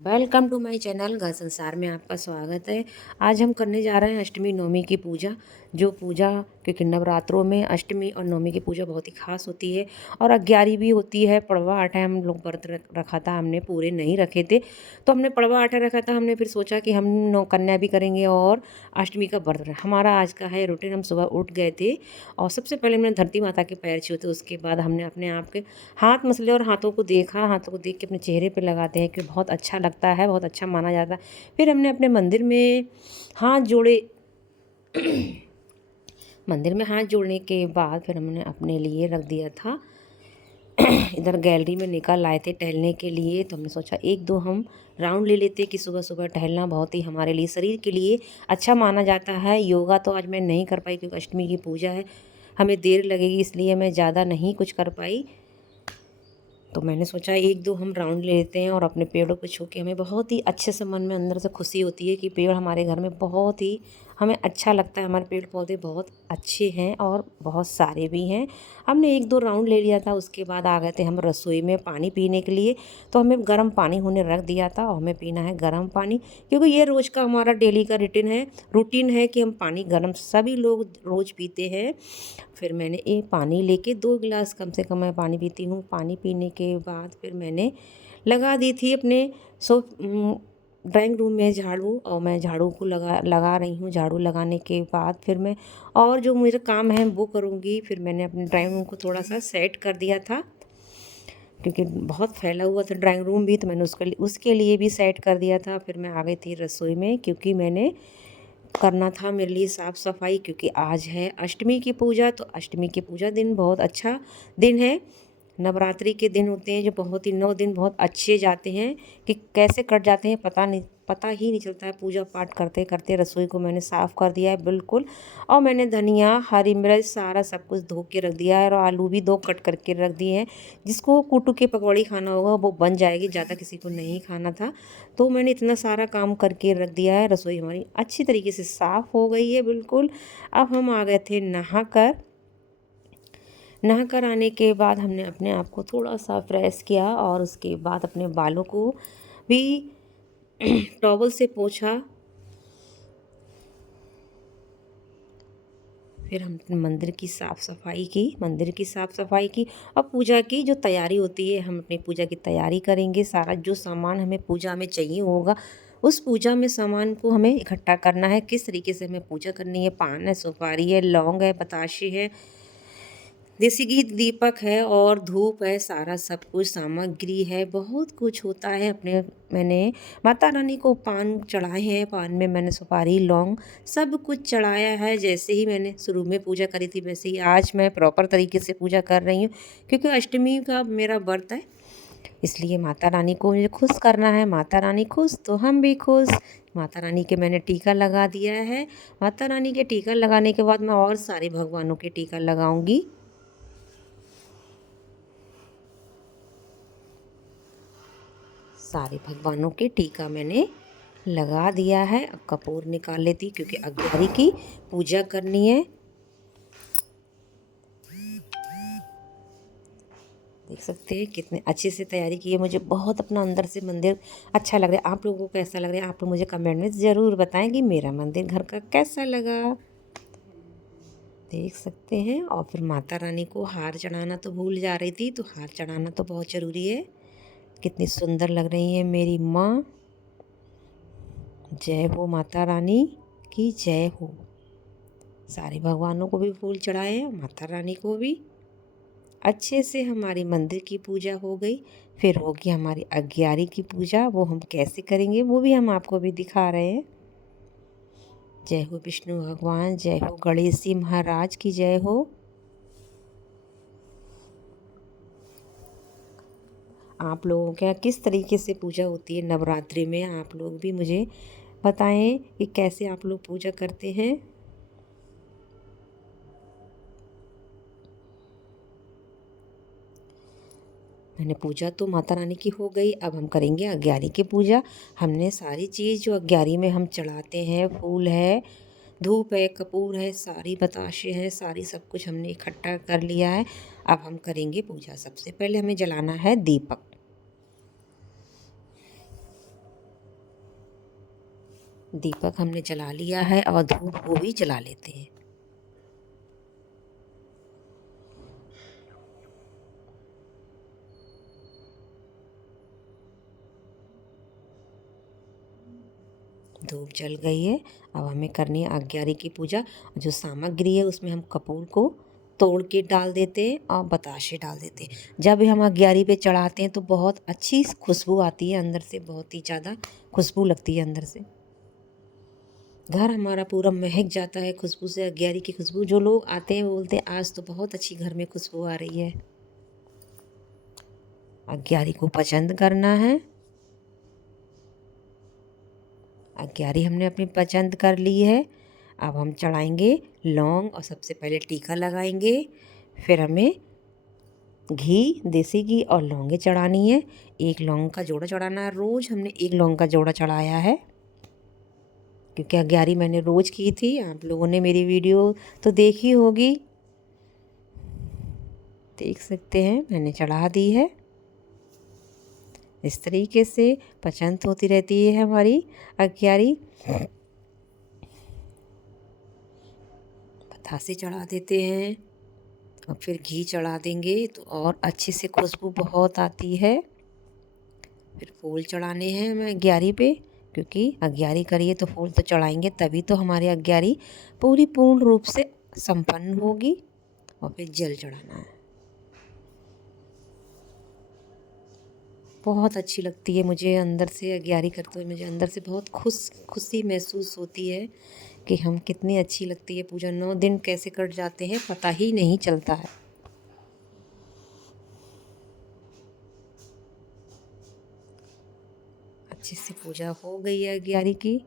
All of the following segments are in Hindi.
वेलकम टू माय चैनल घर संसार में आपका स्वागत है। आज हम करने जा रहे हैं अष्टमी नवमी की पूजा। जो पूजा क्योंकि नवरात्रों में अष्टमी और नवमी की पूजा बहुत ही खास होती है और 11 भी होती है। पड़वा आठा हम लोग व्रत रखा था, हमने पूरे नहीं रखे थे तो हमने पड़वा आठा रखा था। हमने फिर सोचा कि हम नौ कन्या भी करेंगे और अष्टमी का व्रत हमारा आज का है रूटीन। हम सुबह उठ गए थे और सबसे पहले हमने धरती माता के पैर छुए थे। उसके बाद हमने अपने आप के हाथ मसले और हाथों को देखा। हाथों को देख के अपने चेहरे पे लगाते हैं कि बहुत अच्छा लगता है, बहुत अच्छा माना जाता है। फिर हमने अपने मंदिर में हाथ जोड़े। मंदिर में हाथ जोड़ने के बाद फिर हमने अपने लिए रख दिया था। इधर गैलरी में निकल आए थे टहलने के लिए, तो हमने सोचा एक दो हम राउंड ले लेते कि सुबह सुबह टहलना बहुत ही हमारे लिए शरीर के लिए अच्छा माना जाता है। योगा तो आज मैं नहीं कर पाई क्योंकि अष्टमी की पूजा है, हमें देर लगेगी, इसलिए मैं ज़्यादा नहीं कुछ कर पाई। तो मैंने सोचा एक दो हम राउंड ले लेते हैं और अपने पेड़ों को छू के हमें बहुत ही अच्छे से मन में अंदर से खुशी होती है कि पेड़ हमारे घर में बहुत ही हमें अच्छा लगता है। हमारे पेड़ पौधे बहुत अच्छे हैं और बहुत सारे भी हैं। हमने एक दो राउंड ले लिया था, उसके बाद आ गए थे हम रसोई में पानी पीने के लिए। तो हमें गर्म पानी होने रख दिया था और हमें पीना है गर्म पानी, क्योंकि ये रोज़ का हमारा डेली का रूटीन है कि हम पानी गर्म सभी लोग रोज़ पीते हैं। फिर मैंने एक पानी लेके 2 गिलास कम से कम मैं पानी पीती हूँ। पानी पीने के बाद फिर मैंने लगा दी थी अपने सो ड्राइंग रूम में झाड़ू, और मैं झाड़ू को लगा लगा रही हूँ। झाड़ू लगाने के बाद फिर मैं और जो मेरा काम है वो करूँगी। फिर मैंने अपने ड्राइंग रूम को थोड़ा सा सेट कर दिया था क्योंकि बहुत फैला हुआ था ड्राइंग रूम भी, तो मैंने उसके लिए भी सेट कर दिया था। फिर मैं आ गई थी रसोई में क्योंकि मैंने करना था मेरे लिए साफ़ सफाई, क्योंकि आज है अष्टमी की पूजा। तो अष्टमी की पूजा दिन बहुत अच्छा दिन है। नवरात्रि के दिन होते हैं जो बहुत ही 9 दिन बहुत अच्छे जाते हैं कि कैसे कट जाते हैं पता ही नहीं चलता है। पूजा पाठ करते करते रसोई को मैंने साफ़ कर दिया है बिल्कुल। और मैंने धनिया हरी मिर्च सारा सब कुछ धो के रख दिया है और आलू भी 2 कट करके रख दिए हैं। जिसको कुटू की पकौड़ी खाना होगा वो बन जाएगी, ज़्यादा किसी को नहीं खाना था। तो मैंने इतना सारा काम करके रख दिया है। रसोई हमारी अच्छी तरीके से साफ़ हो गई है बिल्कुल। अब हम आ गए थे नहा कर आने के बाद हमने अपने आप को थोड़ा सा फ्रेश किया और उसके बाद अपने बालों को भी टॉवल से पोंछा। फिर हमने मंदिर की साफ़ सफाई की और पूजा की जो तैयारी होती है, हम अपनी पूजा की तैयारी करेंगे। सारा जो सामान हमें पूजा में चाहिए होगा, उस पूजा में सामान को हमें इकट्ठा करना है। किस तरीके से हमें पूजा करनी है, पान है, सुपारी है, लौंग है, बताशे है, देसी घी, दीपक है और धूप है, सारा सब कुछ सामग्री है, बहुत कुछ होता है। मैंने माता रानी को पान चढ़ाए हैं, पान में मैंने सुपारी, लौंग सब कुछ चढ़ाया है। जैसे ही मैंने शुरू में पूजा करी थी वैसे ही आज मैं प्रॉपर तरीके से पूजा कर रही हूँ, क्योंकि अष्टमी का मेरा व्रत है। इसलिए माता रानी को मुझे खुश करना है। माता रानी खुश तो हम भी खुश। माता रानी के मैंने टीका लगा दिया है। माता रानी के टीका लगाने के बाद मैं और सारे भगवानों के टीका लगाऊंगी। सारे भगवानों के टीका मैंने लगा दिया है। अब कपूर निकाल लेती क्योंकि 11 की पूजा करनी है। देख सकते हैं कितने अच्छे से तैयारी की है। मुझे बहुत अपना अंदर से मंदिर अच्छा लग रहा है। आप लोगों को कैसा लग रहा है, आप लोग मुझे कमेंट में ज़रूर बताएं कि मेरा मंदिर घर का कैसा लगा। देख सकते हैं। और फिर माता रानी को हार चढ़ाना तो भूल जा रही थी, तो हार चढ़ाना तो बहुत ज़रूरी है। कितनी सुंदर लग रही है मेरी माँ। जय हो माता रानी की जय हो। सारे भगवानों को भी फूल चढ़ाए हैं, माता रानी को भी। अच्छे से हमारी मंदिर की पूजा हो गई। फिर होगी हमारी 11 की पूजा, वो हम कैसे करेंगे वो भी हम आपको भी दिखा रहे हैं। जय हो विष्णु भगवान, जय हो गणेश जी महाराज की जय हो। आप लोगों के यहाँ किस तरीके से पूजा होती है नवरात्रि में, आप लोग भी मुझे बताएं कि कैसे आप लोग पूजा करते हैं। मैंने पूजा तो माता रानी की हो गई, अब हम करेंगे 11 की पूजा। हमने सारी चीज़ जो 11 में हम चढ़ाते हैं, फूल है, धूप है, कपूर है, सारी बताशे हैं, सारी सब कुछ हमने इकट्ठा कर लिया है। अब हम करेंगे पूजा। सबसे पहले हमें जलाना है दीपक। दीपक हमने जला लिया है और धूप को भी जला लेते हैं। धूप जल गई है। अब हमें करनी है अग्यारी की पूजा। जो सामग्री है उसमें हम कपूर को तोड़ के डाल देते हैं और बताशे डाल देते हैं। जब हम अग्यारी पे चढ़ाते हैं तो बहुत अच्छी खुशबू आती है, अंदर से बहुत ही ज़्यादा खुशबू लगती है अंदर से। घर हमारा पूरा महक जाता है खुशबू से, अग्यारी की खुशबू। जो लोग आते हैं वो बोलते हैं आज तो बहुत अच्छी घर में खुशबू आ रही है। अग्यारी को पसंद करना है। अग्यारी हमने अपनी पसंद कर ली है। अब हम चढ़ाएंगे लौंग और सबसे पहले टीका लगाएंगे। फिर हमें घी, देसी घी और लौंगे चढ़ानी है। एक लौंग का जोड़ा चढ़ाना है। रोज़ हमने एक लौंग का जोड़ा चढ़ाया है क्योंकि अग्यारी मैंने रोज़ की थी। आप लोगों ने मेरी वीडियो तो देखी होगी, देख सकते हैं मैंने चढ़ा दी है। इस तरीके से पसंद होती रहती है हमारी अग्यारी। बतासे चढ़ा देते हैं और फिर घी चढ़ा देंगे तो और अच्छे से खुशबू बहुत आती है। फिर फूल चढ़ाने हैं हमें अग्यारी पे, क्योंकि अग्यारी करिए तो फूल तो चढ़ाएंगे तभी तो हमारी अग्यारी पूर्ण रूप से संपन्न होगी। और फिर जल चढ़ाना है। बहुत अच्छी लगती है मुझे अंदर से अग्यारी करते हुए। मुझे अंदर से बहुत खुशी महसूस होती है कि हम कितनी अच्छी लगती है पूजा। 9 दिन कैसे कट जाते हैं पता ही नहीं चलता है। अच्छे से पूजा हो गई है अग्यारी की।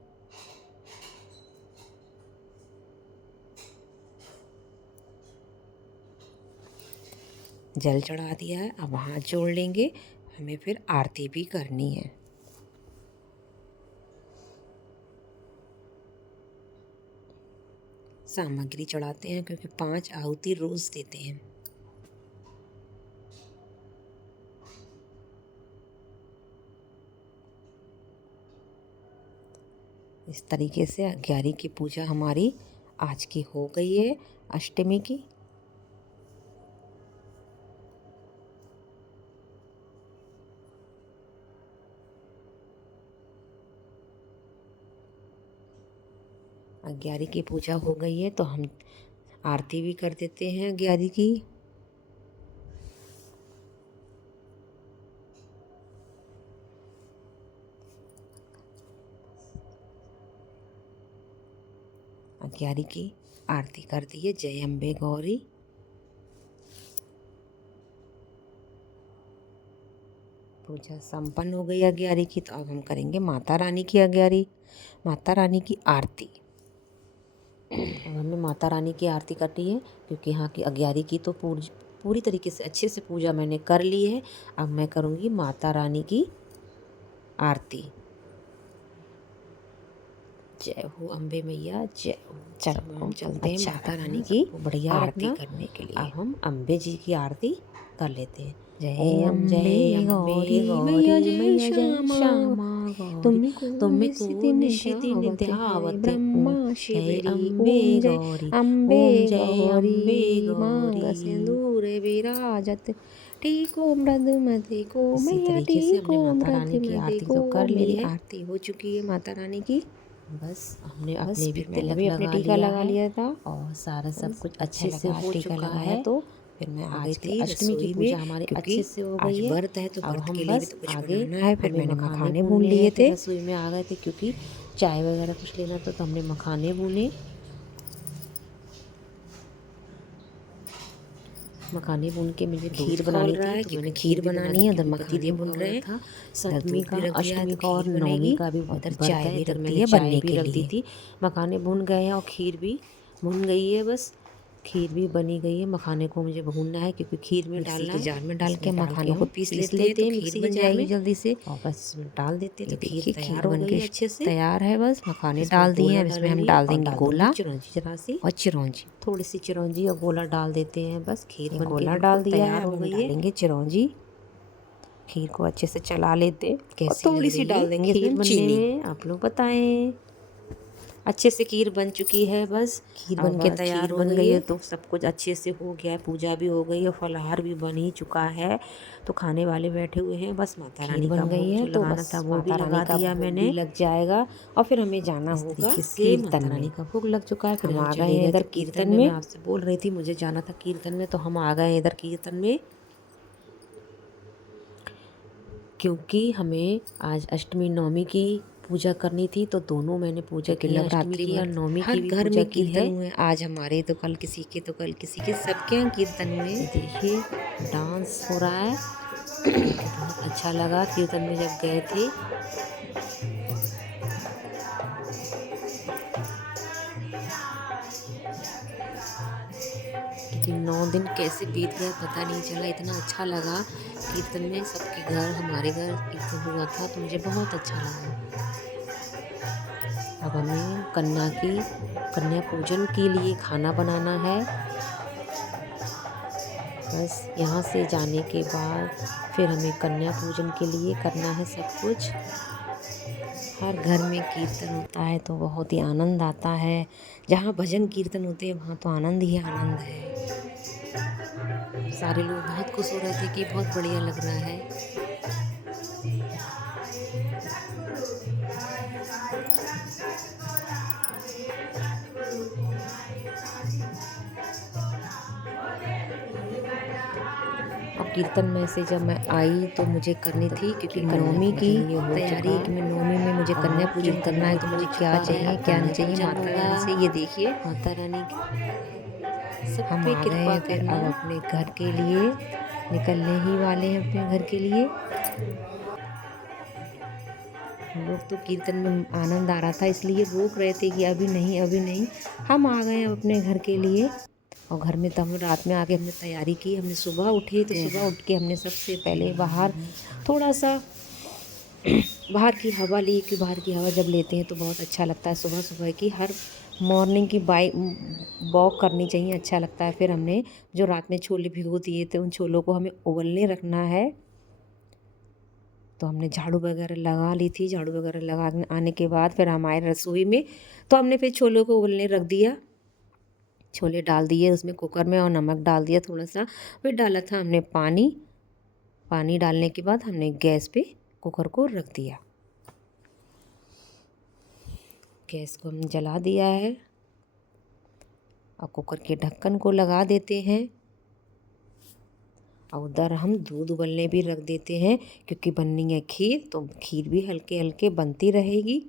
जल चढ़ा दिया है। अब हाथ जोड़ लेंगे। हमें फिर आरती भी करनी है। सामग्री चढ़ाते हैं क्योंकि 5 आहुति रोज देते हैं। इस तरीके से अग्यारी की पूजा हमारी आज की हो गई है, अष्टमी की। अग्यारी की पूजा हो गई है तो हम आरती भी कर देते हैं अग्यारी की। अग्यारी की आरती कर दी है। जय अम्बे गौरी। पूजा संपन्न हो गई अग्यारी की। तो अब हम करेंगे माता रानी की अग्यारी, माता रानी की आरती। हमने माता रानी की आरती करनी है क्योंकि यहाँ की अग्यारी की तो पूरी तरीके से अच्छे से पूजा मैंने कर ली है। अब मैं करूँगी माता रानी की आरती। जय हो अम्बे मैया, जय हो। चलो हम चलते हैं माता रानी की बढ़िया आरती करने के लिए। अब हम अम्बे जी की आरती कर लेते हैं। जय अम्बे गौरी मैया जय श्यामा गौरी तुम्हें को निशिति निध्यावत ब्रह्मा शिव अम्बे गौरी अम्बे गौरी मांग सिंदूर विराजत टीको मृदुमति को मैया टीको मृदुमति को कर ली है। आरती हो चुकी है माता रानी की। बस हमने अपने भी तिलक लगा लिया था और सारा सब कुछ अच्छे से हो चुका है। तो फिर मैं आ गई थी अष्टमी की पूजा हमारी अच्छे से हो गई है। व्रत है तो अब हम बस आगे है। फिर मैंने मखाने भून लिए थे। रसोई में आ गए थे क्योंकि चाय वगैरह कुछ लेना था तो हमने मखाने भूने। मखाने भून के मुझे खीर बनानी थी तो मैंने खीर बनानी है। उधर मखाने भून रहे था। सप्तमी का, अष्टमी का और नवमी का भी उधर चाय भी रख दी है बनने के लिए। थी मखाने भून गए हैं और खीर भी भून गई है। बस खीर भी बनी गई है। मखाने को मुझे भूनना है क्योंकि खीर में डालना है। जार में डाल के मखानों को पीस लेते हैं तो खीर बन जाएगी जल्दी से और बस डाल देते हैं तो खीर तैयार बन के अच्छे से तैयार है। बस मखाने डाल दिए हैं। अब इसमें हम डाल देंगे गोला, चिरौंजी जरासी और चिरौंजी, थोड़ी सी चिरौंजी और गोला डाल देते हैं। बस खीर बन गोला डाल दिया है। अब हम डालेंगे चिरौंजी। खीर को अच्छे से चला लेते, कैसे थोड़ी सी डाल देंगे खीर बनने में, आप लोग बताएं। अच्छे से खीर बन चुकी है। बस खीर बन के तैयार हो गई है तो सब कुछ अच्छे से हो गया है, पूजा भी हो गई है, फलाहार भी बन ही चुका है। तो खाने वाले बैठे हुए हैं, बस माता रानी का भोग जो लगाना था वो भी लगा दिया मैंने, लग जाएगा और फिर हमें जाना होगा कीर्तन में। रानी का भोग लग चुका है, फिर हम आ गए हैं इधर कीर्तन में। मैं आपसे बोल रही थी मुझे जाना था कीर्तन में, तो हम आ गए हैं इधर कीर्तन में, क्योंकि हमें आज अष्टमी नवमी की पूजा करनी थी। तो दोनों मैंने पूजा की, अष्टमी की और नवमी की भी पूजा की है। आज हमारे तो कल किसी के, तो कल किसी के, सबके यहाँ कीर्तन हुए। देखिए डांस हो रहा है, बहुत अच्छा लगा कीर्तन में जब गए थे। कि 9 दिन कैसे बीत गए पता नहीं चला, इतना अच्छा लगा कीर्तन में। सबके घर, हमारे घर कीर्तन हुआ था तो मुझे बहुत अच्छा लगा। अब हमें कन्या पूजन के लिए खाना बनाना है। बस यहाँ से जाने के बाद फिर हमें कन्या पूजन के लिए करना है सब कुछ। हर घर में कीर्तन होता है तो बहुत ही आनंद आता है। जहाँ भजन कीर्तन होते हैं वहाँ तो आनंद ही आनंद है। सारे लोग बहुत खुश हो रहे थे कि बहुत बढ़िया लग रहा है। और कीर्तन में से जब मैं आई तो मुझे करनी थी, क्योंकि नवमी की तैयारी कि मैं नवमी में मुझे कन्या पूजन करना है, तो मुझे क्या चाहिए क्या नहीं चाहिए माता रानी से, ये देखिए माता रानी सब पे कृपा करना। अब अपने घर के लिए निकलने ही वाले हैं, अपने घर के लिए। हम लोग तो कीर्तन में आनंद आ रहा था इसलिए रोक रहे थे कि अभी नहीं अभी नहीं। हम आ गए अपने घर के लिए। और घर में तो हम रात में आके हमने तैयारी की। हमने सुबह उठे तो सुबह उठ के हमने सबसे पहले बाहर थोड़ा सा बाहर की हवा ली, कि बाहर की हवा जब लेते हैं तो बहुत अच्छा लगता है। सुबह सुबह की हर मॉर्निंग की वॉक करनी चाहिए, अच्छा लगता है। फिर हमने जो रात में छोले भिगो दिए थे उन छोलों को हमें उबलने रखना है। तो हमने झाड़ू वगैरह लगा ली थी। झाड़ू वगैरह लगा आने के बाद फिर हम आए रसोई में, तो हमने फिर छोलों को उबलने रख दिया। छोले डाल दिए उसमें कुकर में और नमक डाल दिया थोड़ा सा। फिर डाला था हमने पानी। पानी डालने के बाद हमने गैस पे कुकर को रख दिया। गैस को हमने जला दिया है और कुकर के ढक्कन को लगा देते हैं। और उधर हम दूध उबलने भी रख देते हैं, क्योंकि बननी है खीर, तो खीर भी हल्के हल्के बनती रहेगी।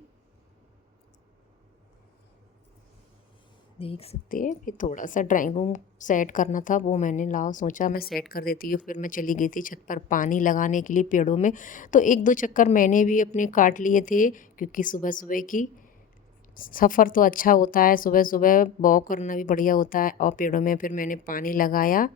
देख सकते हैं। फिर थोड़ा सा ड्राइंग रूम सेट करना था, वो मैंने लाओ सोचा मैं सेट कर देती हूँ। फिर मैं चली गई थी छत पर पानी लगाने के लिए पेड़ों में। तो 1-2 चक्कर मैंने भी अपने काट लिए थे, क्योंकि सुबह सुबह की सफ़र तो अच्छा होता है, सुबह सुबह वॉक करना भी बढ़िया होता है। और पेड़ों में फिर मैंने पानी लगाया।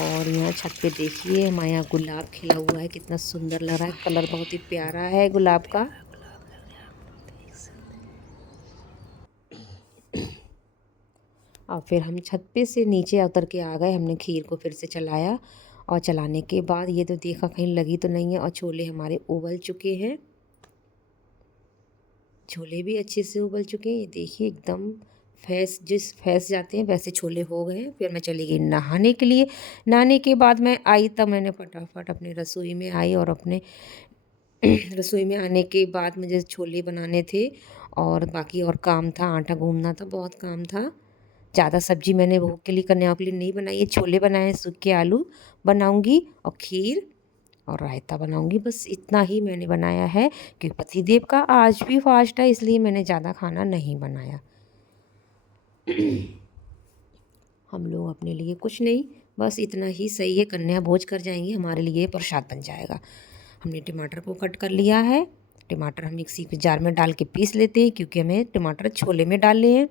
और यहाँ छत पे देखिए हमारे यहाँ गुलाब खिला हुआ है, कितना सुंदर लग रहा है। कलर बहुत ही प्यारा है गुलाब का। और फिर हम छत पे से नीचे उतर के आ गए। हमने खीर को फिर से चलाया और चलाने के बाद ये तो देखा कहीं लगी तो नहीं है। और छोले हमारे उबल चुके हैं। छोले भी अच्छे से उबल चुके हैं। ये देखिए एकदम फैस जाते हैं वैसे छोले हो गए हैं। फिर मैं चली गई नहाने के लिए। नहाने के बाद मैं आई तब मैंने फटाफट अपने रसोई में आई। और अपने रसोई में आने के बाद मुझे छोले बनाने थे और बाकी और काम था, आटा गूंदना था, बहुत काम था। ज़्यादा सब्जी मैंने भोग के लिए कन्याओं के लिए नहीं बनाई है। छोले बनाए, सूखे आलू बनाऊंगी और खीर और रायता बनाऊंगी। बस इतना ही मैंने बनाया है, क्योंकि पतिदेव का आज भी फास्ट है, इसलिए मैंने ज़्यादा खाना नहीं बनाया। हम लोग अपने लिए कुछ नहीं, बस इतना ही सही है। कन्या भोज कर जाएंगी, हमारे लिए प्रसाद बन जाएगा। हमने टमाटर को कट कर लिया है। टमाटर हम मिक्सी के जार में डाल के पीस लेते हैं, क्योंकि हमें टमाटर छोले में डालने हैं।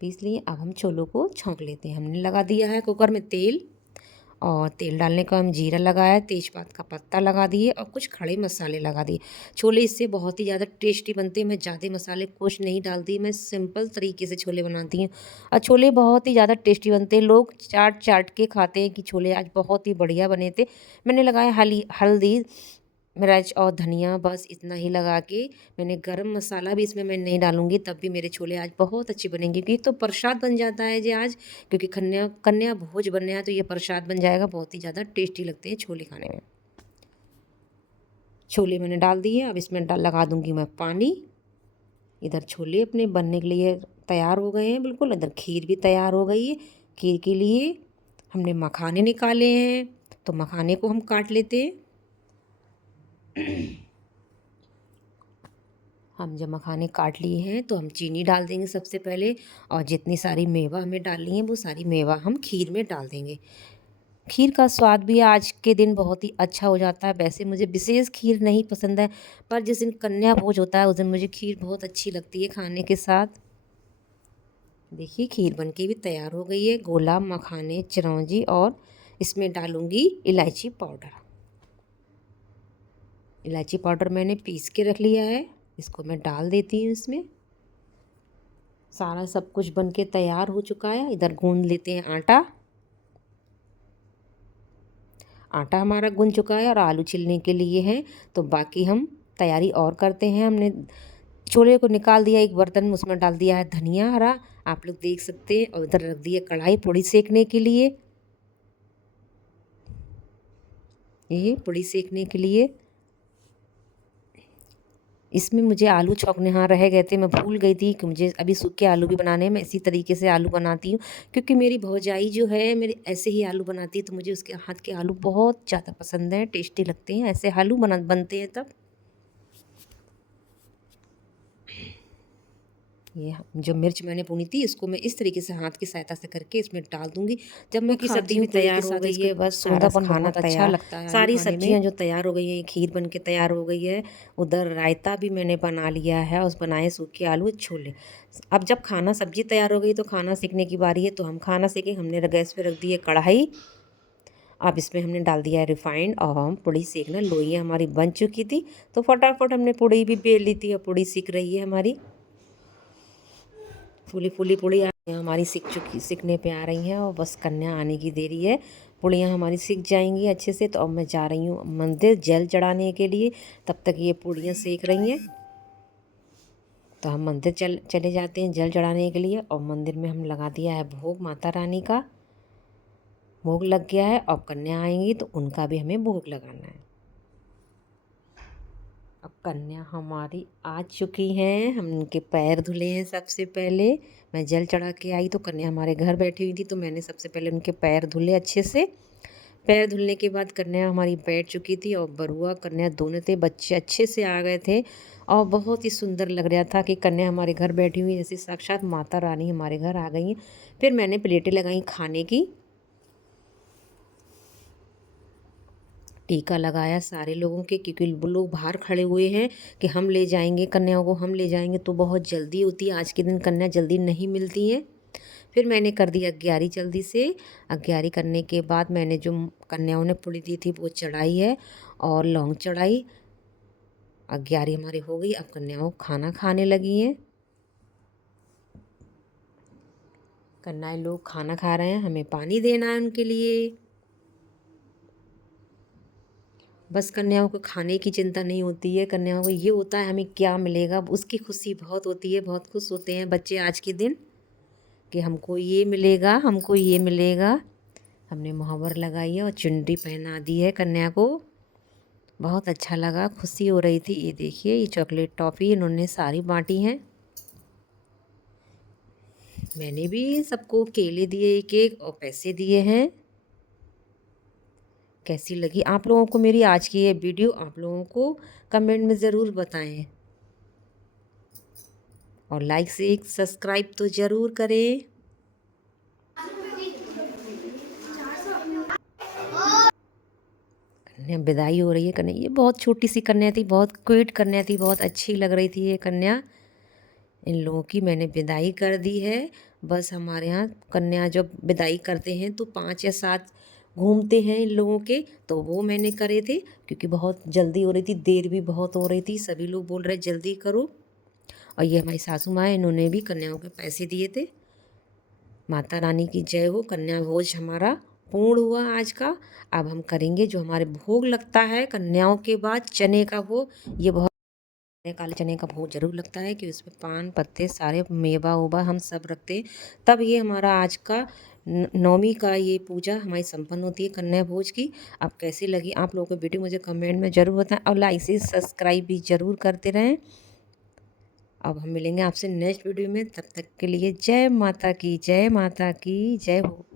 पीस लिए। अब हम छोलों को छौंक लेते हैं। हमने लगा दिया है कुकर में तेल और तेल डालने का हम जीरा लगाया, तेज़पात का पत्ता लगा दिए और कुछ खड़े मसाले लगा दिए। छोले इससे बहुत ही ज़्यादा टेस्टी बनते हैं। मैं ज़्यादा मसाले कुछ नहीं डालती, मैं सिंपल तरीके से छोले बनाती हूँ और छोले बहुत ही ज़्यादा टेस्टी बनते हैं। लोग चाट चाट के खाते हैं कि छोले आज बहुत ही बढ़िया बने थे। मैंने लगाया हल्दी, मिर्च और धनिया, बस इतना ही लगा के मैंने गरम मसाला भी इसमें मैं नहीं डालूँगी, तब भी मेरे छोले आज बहुत अच्छे बनेंगे। क्योंकि तो प्रसाद बन जाता है जी आज, क्योंकि कन्या कन्या भोज बनने है तो ये प्रसाद बन जाएगा। बहुत ही ज़्यादा टेस्टी लगते हैं छोले खाने में। छोले मैंने डाल दिए, अब इसमें लगा दूँगी मैं पानी। इधर छोले अपने बनने के लिए तैयार हो गए हैं बिल्कुल। इधर खीर भी तैयार हो गई है। खीर के लिए हमने मखाने निकाले हैं, तो मखाने को हम काट लेते हैं। हम जब मखाने काट लिए हैं तो हम चीनी डाल देंगे सबसे पहले, और जितनी सारी मेवा हमें डालनी है वो सारी मेवा हम खीर में डाल देंगे। खीर का स्वाद भी आज के दिन बहुत ही अच्छा हो जाता है। वैसे मुझे विशेष खीर नहीं पसंद है, पर जिस दिन कन्या भोज होता है उस दिन मुझे खीर बहुत अच्छी लगती है खाने के साथ। देखिए खीर बनके भी तैयार हो गई है। गोला, मखाने, चिरौंजी और इसमें डालूँगी इलायची पाउडर। इलायची पाउडर मैंने पीस के रख लिया है, इसको मैं डाल देती हूँ इसमें। सारा सब कुछ बनके तैयार हो चुका है। इधर गूंद लेते हैं आटा। आटा हमारा गूंद चुका है और आलू छिलने के लिए है, तो बाकी हम तैयारी और करते हैं। हमने छोले को निकाल दिया एक बर्तन में, उसमें डाल दिया है धनिया हरा, आप लोग देख सकते हैं, और इधर रख दिया कढ़ाई पूड़ी सेकने के लिए। ये पूड़ी सेकने के लिए इसमें मुझे आलू छौंकने हाँ रह गए थे, मैं भूल गई थी कि मुझे अभी सूखे आलू भी बनाने हैं। मैं इसी तरीके से आलू बनाती हूँ, क्योंकि मेरी भौजाई जो है मेरी ऐसे ही आलू बनाती है, तो मुझे उसके हाथ के आलू बहुत ज़्यादा पसंद हैं, टेस्टी लगते हैं। ऐसे आलू बनते हैं तब। ये जो मिर्च मैंने भुनी थी इसको मैं इस तरीके से हाथ की सहायता से करके इसमें डाल दूंगी। जब मैं की खाती सब्जी हूँ भी पूड़ी के तैयार हो साथ गई इसको है, बस सारा सूंधापन खाना बहुत अच्छा तैयार, लगता है आलू सारी खाने में। सब्जियां जो तैयार हो गई हैं, खीर बन के तैयार हो गई है। उधर रायता भी मैंने बना लिया है, उस बनाए सूखे आलू छोले। अब जब खाना सब्जी तैयार हो गई तो खाना सेकने की बारी है, तो हम खाना सेकें। हमने गैस पे रख दी है कढ़ाई। अब इसमें हमने डाल दिया है रिफाइंड और हम पूड़ी सेकना। लोइयाँ हमारी बन चुकी थी, तो फटाफट हमने पूड़ी भी बेल ली थी और पूड़ी सीख रही है हमारी। फूली फूली पूड़ियाँ हमारी सीखने पे आ रही हैं, और बस कन्या आने की देरी है। पूड़ियाँ हमारी सीख जाएंगी अच्छे से। तो अब मैं जा रही हूँ मंदिर जल चढ़ाने के लिए, तब तक ये पूड़ियाँ सेक रही हैं। तो हम मंदिर चले जाते हैं जल चढ़ाने के लिए, और मंदिर में हम लगा दिया है भोग, माता रानी का भोग लग गया है। अब कन्या आएंगी तो उनका भी हमें भोग लगाना है। अब कन्या हमारी आ चुकी हैं, हम उनके पैर धुले हैं सबसे पहले। मैं जल चढ़ा के आई तो कन्या हमारे घर बैठी हुई थी, तो मैंने सबसे पहले उनके पैर धुले अच्छे से। पैर धुलने के बाद कन्या हमारी बैठ चुकी थी, और बरुआ कन्या दोनों थे, बच्चे अच्छे से आ गए थे। और बहुत ही सुंदर लग रहा था कि कन्या हमारे घर बैठी हुई जैसे साक्षात माता रानी हमारे घर आ गई हैं। फिर मैंने प्लेटें लगाई खाने की, टीका लगाया सारे लोगों के, क्योंकि वो लोग बाहर खड़े हुए हैं कि हम ले जाएंगे कन्याओं को, हम ले जाएंगे। तो बहुत जल्दी होती है आज के दिन, कन्या जल्दी नहीं मिलती है। फिर मैंने कर दी अग्यारी जल्दी से। अग्यारी करने के बाद मैंने जो कन्याओं ने पुड़ी दी थी वो चढ़ाई है, और लौंग चढ़ाई। अग्यारी हमारी हो गई, अब कन्याओं खाना खाने लगी हैं। कन्याएं लोग खाना खा रहे हैं, हमें पानी देना है उनके लिए। बस कन्याओं को खाने की चिंता नहीं होती है, कन्याओं को ये होता है हमें क्या मिलेगा, उसकी खुशी बहुत होती है। बहुत खुश होते हैं बच्चे आज के दिन कि हमको ये मिलेगा, हमको ये मिलेगा। हमने मुहव्वर लगाई है और चुनरी पहना दी है कन्या को। बहुत अच्छा लगा, खुशी हो रही थी। ये देखिए ये चॉकलेट टॉफ़ी इन्होंने सारी बांटी हैं। मैंने भी सबको केले दिए एक एक, और पैसे दिए हैं। कैसी लगी आप लोगों को मेरी आज की ये वीडियो, आप लोगों को कमेंट में ज़रूर बताएं, और लाइक से सब्सक्राइब तो ज़रूर करें। कन्या विदाई हो रही है। कन्या ये बहुत छोटी सी कन्या थी, बहुत क्यूट कन्या थी, बहुत अच्छी लग रही थी ये कन्या। इन लोगों की मैंने विदाई कर दी है। बस हमारे यहाँ कन्या जब विदाई करते हैं तो 5 या 7 घूमते हैं इन लोगों के, तो वो मैंने करे थे क्योंकि बहुत जल्दी हो रही थी, देर भी बहुत हो रही थी, सभी लोग बोल रहे जल्दी करो। और ये हमारी सासू माँ है, इन्होंने भी कन्याओं के पैसे दिए थे। माता रानी की जय हो। कन्या भोज हमारा पूर्ण हुआ आज का। अब हम करेंगे जो हमारे भोग लगता है कन्याओं के बाद, चने का भोग। ये बहुत काले चने का भोग जरूर लगता है कि उसमें पान पत्ते सारे मेवा उवा हम सब रखते हैं। तब ये हमारा आज का नवमी का ये पूजा हमारी संपन्न होती है कन्या भोज की। अब कैसी लगी आप लोगों को वीडियो मुझे कमेंट में ज़रूर बताएं और लाइक से सब्सक्राइब भी ज़रूर करते रहें। अब हम मिलेंगे आपसे नेक्स्ट वीडियो में, तब तक के लिए जय माता की जय, माता की जय हो।